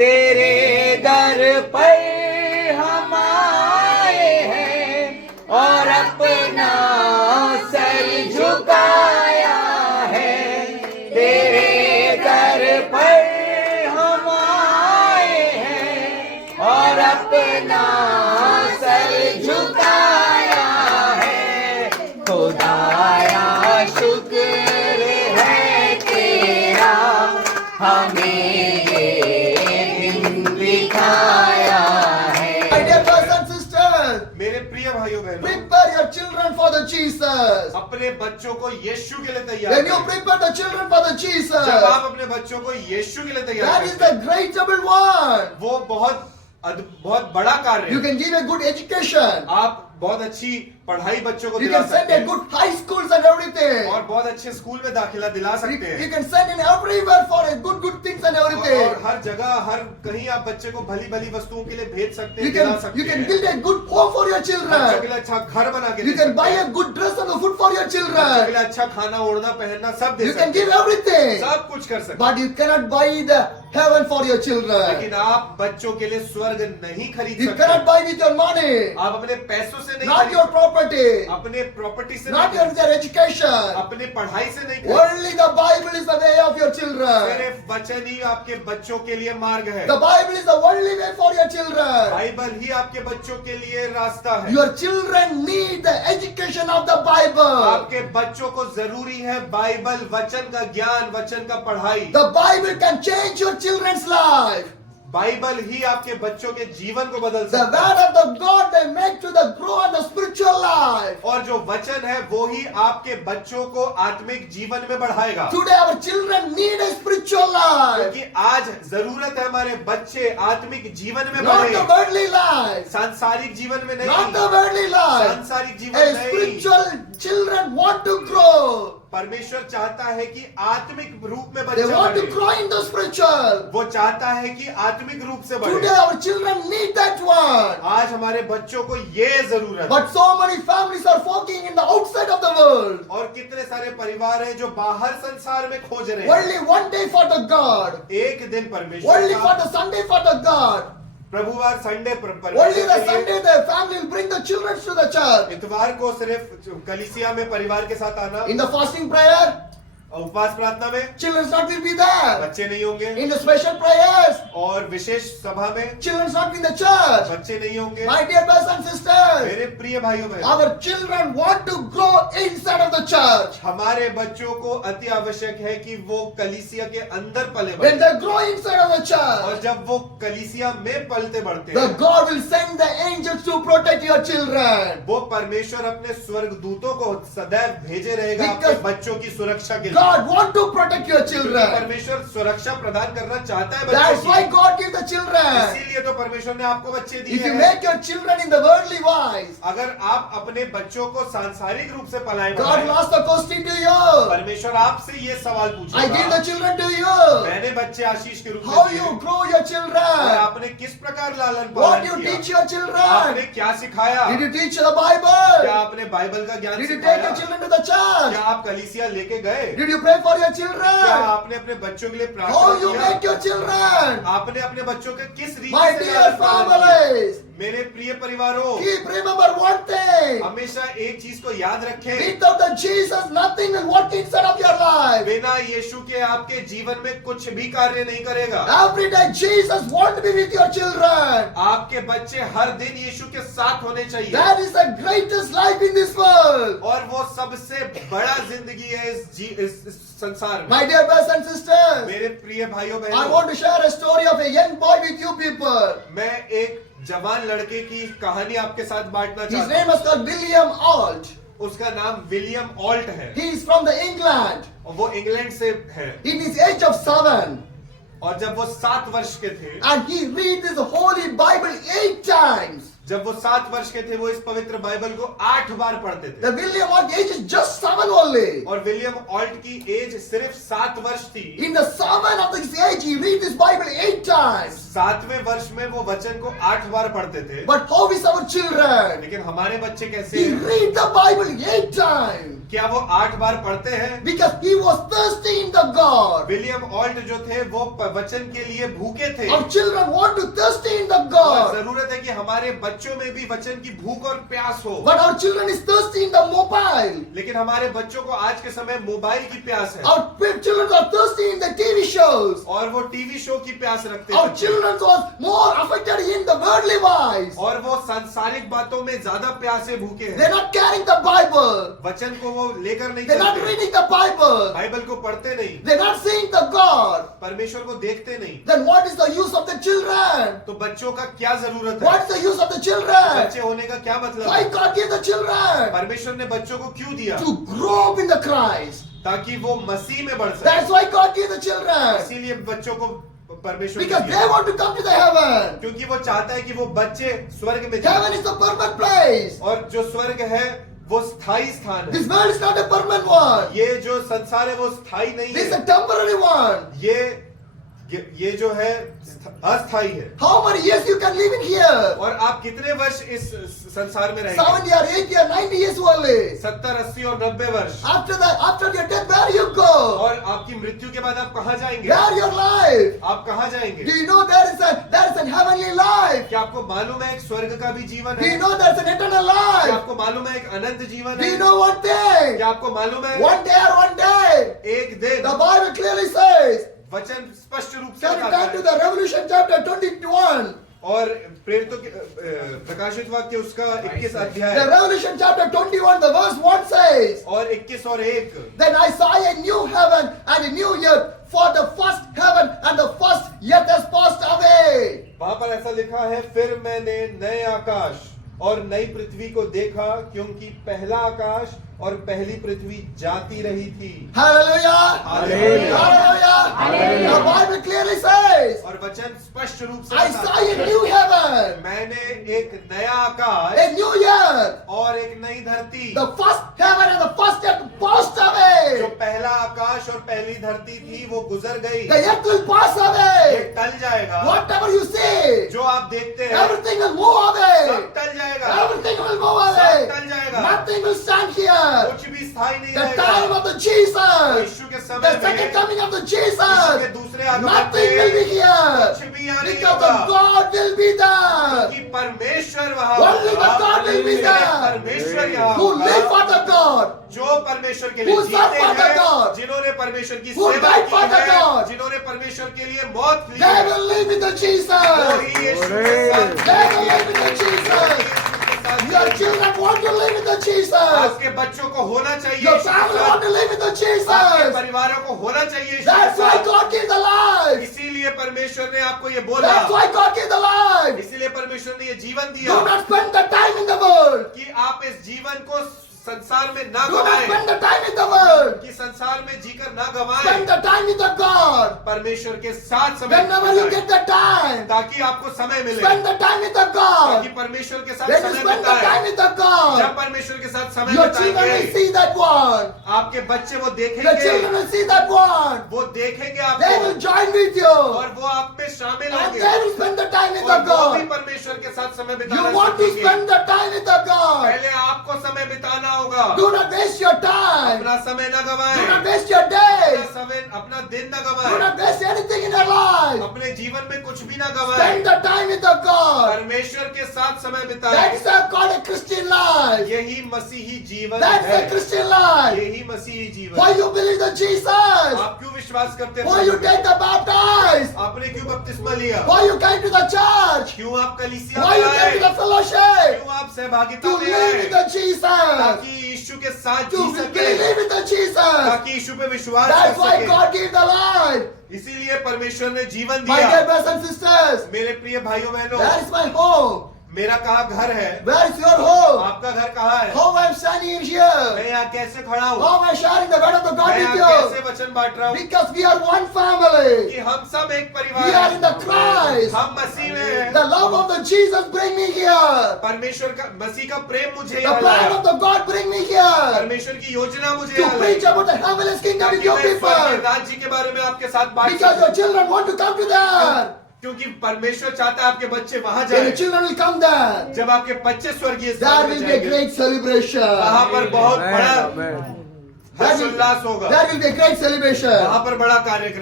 तेरे दर पर हम आए हैं और अपना सर झुकाया है। तेरे दर पर हम आए हैं और अपना सर झुकाया है। खुदाया शुक्र है तेरा, हमें ये दिन दिखाया है। My dear brothers and sisters, मेरे प्रिय भाइयों बहनों, prepare your children for the Jesus. अपने बच्चों को यीशु के लिए तैयार When you करें। prepare the children for the Jesus, जब आप अपने बच्चों को यीशु के लिए that तैयार is करते the great double one. हैं, वो बहुत बड़ा कार्य You है। can give a good education. आप बहुत अच्छी पढ़ाई बच्चों को You दिला can send सकते a हैं good high schools and everything. और बहुत अच्छे स्कूल में दाखिला दिला You, सकते you हैं can send in everywhere for a good things and और everything. हर जगह हर कहीं आप बच्चे को भली वस्तुओं के लिए भेज सकते You हैं, दिला can सकते build हैं। a good home for your बच्चों के children. लिए अच्छा घर बना के You दे can buy सकते a हैं। good dress and a food for your बच्चों के children. लिए अच्छा खाना ओढ़ना पहनना सब दे You can सकते give हैं, everything. सब कुछ कर सकते हैं। But you cannot buy the heaven for your children. लेकिन आप बच्चों के लिए स्वर्ग नहीं खरीद You cannot सकते। buy with your money. आप अपने पैसों से नहीं Not खरीद your सकते। property. अपने प्रॉपर्टी से Not नहीं your खरीद their education. सकते। अपने पढ़ाई से नहीं खरीद Only the Bible is the way of your सकते। children. सिर्फ वचन ही आपके बच्चों के लिए मार्ग है। The Bible is the only way for your children. Bible ही आपके बच्चों के लिए रास्ता है। Your children need the education of the Bible. आपके बच्चों को जरूरी है बाइबल, वचन का ज्ञान, वचन का पढ़ाई। The Bible can change your children's life. Bible ही आपके बच्चों के जीवन को बदल The सकता word है। of the God they make to the grow in the spiritual life. और जो वचन है वो ही आपके बच्चों को आत्मिक जीवन में बढ़ाएगा। Today our children need a spiritual life, क्योंकि आज जरूरत है हमारे बच्चे आत्मिक जीवन में not बढ़े, the worldly life, सांसारिक जीवन में not the नहीं। worldly life. सांसारिक A जीवन नहीं। spiritual children want to grow. परमेश्वर चाहता है कि आत्मिक रूप में They बच्चा want to बढ़े। grow in the spiritual. वो चाहता है कि आत्मिक रूप से बढ़े। Today our children need that one. आज हमारे बच्चों को ये जरूरत है। But so many families are walking in the outside of the world. और कितने सारे परिवार हैं जो बाहर संसार में खोज रहे हैं। Only one day for the God. एक दिन परमेश्वर Only का, for the Sunday for the God. प्रभुवार संडे पर Only परमेश्वर the के लिए, Sunday the family will bring the children to the church. इतवार को सिर्फ कलीसिया में परिवार के साथ आना, In the fasting prayer, उपवास प्रार्थना में children not will be there. बच्चे नहीं होंगे In the special prayers, और विशेष सभा में children not in the church. बच्चे नहीं होंगे। My dear brothers and sisters, मेरे प्रिय भाइयों बहनों, our children want to grow inside of the church. हमारे बच्चों को अति आवश्यक है कि वो कलीसिया के अंदर पले When बढ़े। they grow inside of the और church, जब वो कलीसिया में पलते बढ़ते the हैं, God will send the angels to protect your children. वो परमेश्वर अपने स्वर्ग दूतों को सदैव भेजे रहेगा Because आपके बच्चों की सुरक्षा के लिए। God want to protect your क्योंकि children. परमेश्वर सुरक्षा प्रदान करना चाहता है That's बच्चों why की। God gives the children. इसीलिए तो परमेश्वर ने आपको बच्चे दिए If you हैं। make your children in the worldly wise, अगर आप अपने बच्चों को सांसारिक रूप से पलाएं God will बढ़ाएं, ask the question to you. परमेश्वर आपसे ये सवाल I give पूछेगा, the children to you. मैंने बच्चे आशीष के रूप में How दिए, you grow your और children? आपने किस प्रकार लालन What पालन you किया, teach your आपने children? क्या सिखाया, Did you teach the क्या Bible? आपने बाइबल का ज्ञान Did you take सिखाया, your children to the church? क्या आप कलीसिया लेके गए, Did you pray for your क्या children? आपने अपने बच्चों के लिए How प्रार्थना you किया, make your children? आपने अपने बच्चों के किस रीति My से dear लालन पालन किया। families, मेरे प्रिय परिवारों, keep remember one thing. हमेशा एक चीज को याद रखें, Without the Jesus, nothing will work inside of your life. बिना यीशु के आपके जीवन में कुछ भी कार्य नहीं करेगा। Every day Jesus wants to be with your children. आपके बच्चे हर दिन यीशु के साथ होने चाहिए, That is the greatest life in this world. और वो सबसे बड़ा जिंदगी है इस संसार में। My dear brothers and sisters, मेरे प्रिय भाइयों I बहनों, want to share a story of a young boy with you people. मैं एक जवान लड़के की कहानी आपके साथ बांटना His चाहता name is called William Alt. हूँ। उसका नाम विलियम ऑल्ट है He is from the England. और वो इंग्लैंड से है। In his age of 7, और जब वो 7 वर्ष के थे, and he read this Holy Bible 8 times. जब वो 7 वर्ष के थे वो इस पवित्र बाइबल को 8 बार पढ़ते थे The William Alt age is just 7 only. और विलियम ऑल्ट की एज सिर्फ 7 वर्ष थी। In the 7 of this age, he read this Bible 8 times. 7वें वर्ष में वो वचन को 8 बार पढ़ते थे। But how is our children? लेकिन हमारे बच्चे कैसे He हैं? read the Bible 8 times. क्या वो 8 बार पढ़ते हैं? Because he was thirsty in the God. William alt जो थे वो वचन के लिए भूखे थे। Our children want to thirsty in the और God. जरूरत है कि हमारे बच्चों में भी वचन की भूख और प्यास हो। But our children is thirsty in the mobile. लेकिन हमारे बच्चों को आज के समय मोबाइल की प्यास है Our children are thirsty in the TV shows. और वो टीवी शो की प्यास रखते Our हैं children was more affected in the worldly wise. और वो सांसारिक बातों में ज्यादा प्यास से भूखे हैं। They're not carrying the Bible. वचन को वो लेकर नहीं They're not चलते, reading the Bible. बाइबल को पढ़ते नहीं, They're not seeing the God. परमेश्वर को देखते नहीं। Then what is the use of the children? तो बच्चों का क्या जरूरत है? What is the use of the children? बच्चे होने का क्या मतलब Why है? God gave the children? परमेश्वर ने बच्चों को क्यों दिया? To grow up in the Christ. ताकि वो मसीह में बढ़ सके। That's why God gave the children. इसीलिए बच्चों को परमेश्वर ने Because दिया। they want to come to the heaven. क्योंकि वो चाहता है कि वो बच्चे स्वर्ग में जाएं। Heaven is the permanent place. और जो स्वर्ग है वो स्थायी स्थान है। This world is not a permanent one. ये जो संसार है वो स्थायी नहीं This is है। a temporary one. ये जो है अस्थायी है। How many years you can live in here? और आप कितने वर्ष इस संसार में रहेंगे? 7 years, 8 years, 90 years only. 70, 80 और 90 वर्ष। After that, after your death, where you go? और आपकी मृत्यु के बाद आप कहाँ जाएंगे? Where your life? आप कहाँ जाएंगे? Do you know there is a heavenly life? क्या आपको मालूम है एक स्वर्ग का भी जीवन Do है? you know there is an eternal क्या life? आपको मालूम है एक अनंत जीवन Do है? you know one thing? क्या आपको मालूम है One day or one day, एक दिन? the Bible clearly says, वचन स्पष्ट रूप से can you बताता turn to है। the Revelation chapter 21? और प्रेरितों के प्रकाशित वाक्य उसका 21 अध्याय The Revelation chapter 21, the verse 1 says, और 21 और 1। Then I saw a new heaven and a new earth, for the first heaven and the first earth has passed away. वहां पर ऐसा लिखा है, फिर मैंने नए आकाश और नई पृथ्वी को देखा, क्योंकि पहला आकाश और पहली पृथ्वी जाती रही थी। Hallelujah! Hallelujah. Hallelujah! The Bible clearly says, और वचन स्पष्ट रूप से I बताता saw a है, new heaven, मैंने एक नया आकाश a new earth. और एक नई धरती। The first heaven and the first earth passed जो away. पहला आकाश और पहली धरती थी वो गुजर गई। The earth will pass ये away. टल जाएगा। Whatever you see, जो आप देखते हैं everything will move away. सब टल जाएगा। Everything will move away. सब टल जाएगा। Nothing will stand here. कुछ भी स्थायी नहीं The time रहेगा। of the Jesus, यीशु के समय the second में coming of the यीशु के Jesus, दूसरे आगमन nothing will be में here. कुछ भी यहाँ नहीं Because the होगा, God will be there. कि परमेश्वर वहाँ Only the God will be there. परमेश्वर यहाँ Who होगा, live for the God. जो परमेश्वर के लिए Who serve जीते for the हैं, God. जिन्होंने परमेश्वर की Who सेवा died की for the है, God. जिन्होंने परमेश्वर के लिए मौत ली They है, will live with the Jesus. वही यीशु के साथ They will live with the Jesus. Your children want to live with the Jesus. आपके बच्चों को होना चाहिए Your यीशु के family साथ। want to live with the आपके Jesus. परिवारों को होना चाहिए यीशु के That's why साथ। God gave the life. इसीलिए परमेश्वर ने आपको ये बोला, That's why God gave the life. इसीलिए परमेश्वर ने ये जीवन Do दिया not spend the time in the world. कि आप इस जीवन को संसार में ना Do not गवाएं, spend the time in the world. कि संसार में जीकर ना गवाएं, Spend the time with the God. परमेश्वर के साथ समय Whenever you बिताएं, get the time, ताकि आपको समय मिले, spend the time with the ताकि God. परमेश्वर के साथ When you समय spend the time बिताएं। with the जब God, परमेश्वर के साथ समय your children will बिताएंगे, see that one. आपके बच्चे वो Your देखेंगे, children will see that one. वो देखेंगे They will आपको join with you. और वो आप में शामिल And होंगे they will spend the time with और the वो भी God. परमेश्वर के साथ समय You बिताना want to सीखेंगे। spend the time with the God. पहले आपको समय बिताना होगा, Do not waste your time. अपना समय न Do not गवाएं, waste your day. अपना दिन न Do गवाएं, not waste anything in your life. अपने जीवन में कुछ भी न Spend गवाएं, the time with the God. परमेश्वर के साथ समय That बिताएं। is called a Christian life. यही मसीही जीवन That's है, the Christian life. यही मसीही जीवन Why है। you believe the Jesus? आप क्यों विश्वास करते Why you हैं? take the baptize? आपने क्यों बपतिस्मा लिया? Why you came to the church? क्यों आप कलीसिया Why में you came to आए? the fellowship? क्यों आप सहभागिता To में live with आए? the Jesus. ताकि यीशु के साथ To जी सके, believe with the Jesus. ताकि यीशु पे विश्वास That's कर why सके। God gave the life. इसीलिए परमेश्वर ने जीवन My dear दिया। brothers and sisters, मेरे प्रिय भाइयों बहनों, that is my home. मेरा कहाँ घर है, Where is your home? आपका घर कहाँ है, How I am standing in here? मैं यहाँ कैसे खड़ा हूँ, How I am sharing the word of the God मैं with यहाँ कैसे you? वचन बांट रहा हूँ, Because we are one family. कि हम सब एक We परिवार are in the हैं, Christ. हम मसीह में हैं, The love of the Jesus bring me here. परमेश्वर का मसीह का प्रेम मुझे The यहाँ plan लाया, of the God bring me here. परमेश्वर की योजना मुझे To यहाँ preach lie, about the heavenly kingdom with ताकि your मैं स्वर्ग के people. राज्य के बारे में आपके साथ बात Because करूं, your children want to come to there. क्योंकि परमेश्वर चाहता है आपके बच्चे वहां Then the जाएं, children will come there. जब आपके बच्चे स्वर्गीय There स्थान में will be a जाएंगे, great celebration. वहां पर बहुत बड़ा Amen. हर्षोल्लास होगा, There will be a great celebration. वहां पर बड़ा कार्यक्रम